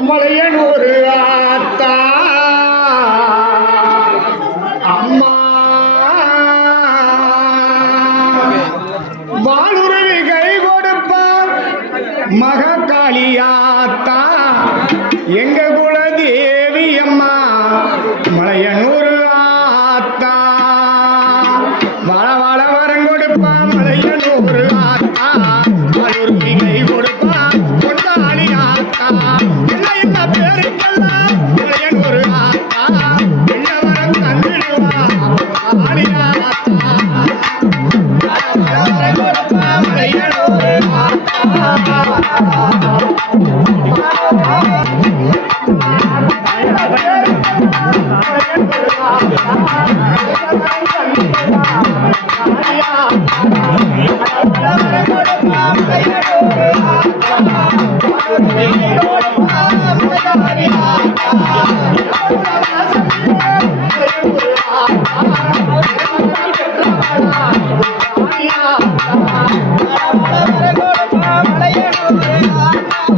மலையனூர் ஆத்தா. அம்மா. வாளுரை கை கொடுப்பார் மககாளியாத்தா எங்க குல தேவி அம்மா. மலையனூர் American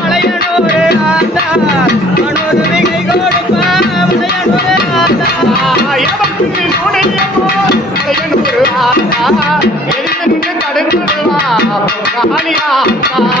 மலையனூர் ஆத்தா மர வந்திடுவா கொண்டாளி ஆத்தா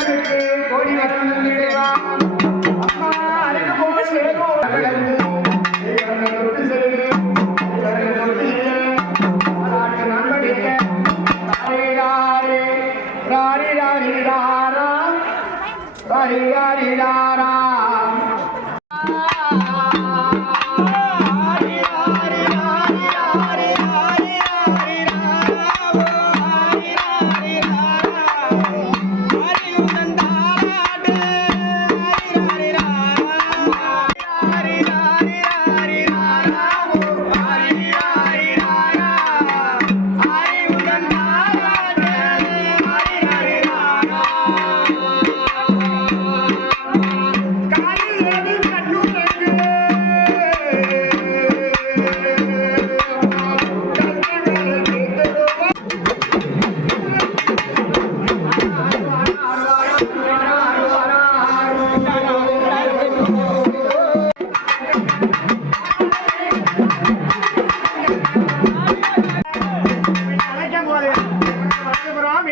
Obrigado.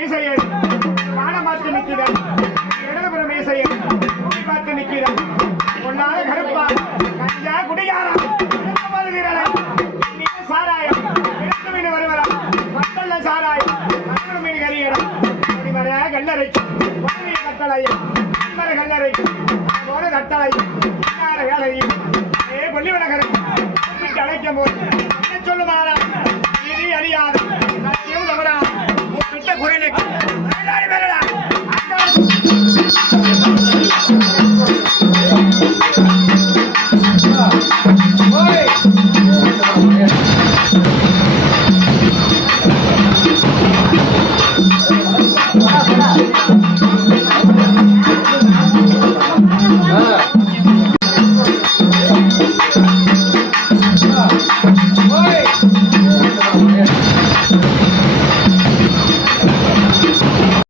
மேசையர் மீசையன் வானம் பார்த்து நிற்கிறான் இடதுபுறம் மீசையன் பூமி பார்த்து நிற்கிறார் ஒன்னால கருப்பா கஞ்சா குடிகாரா சாராயம் இரண்டு மீன் வருவரா மத்தல்ல சாராயம் மீன் கரியடா கல்லறை வாங்கிய கல்லறை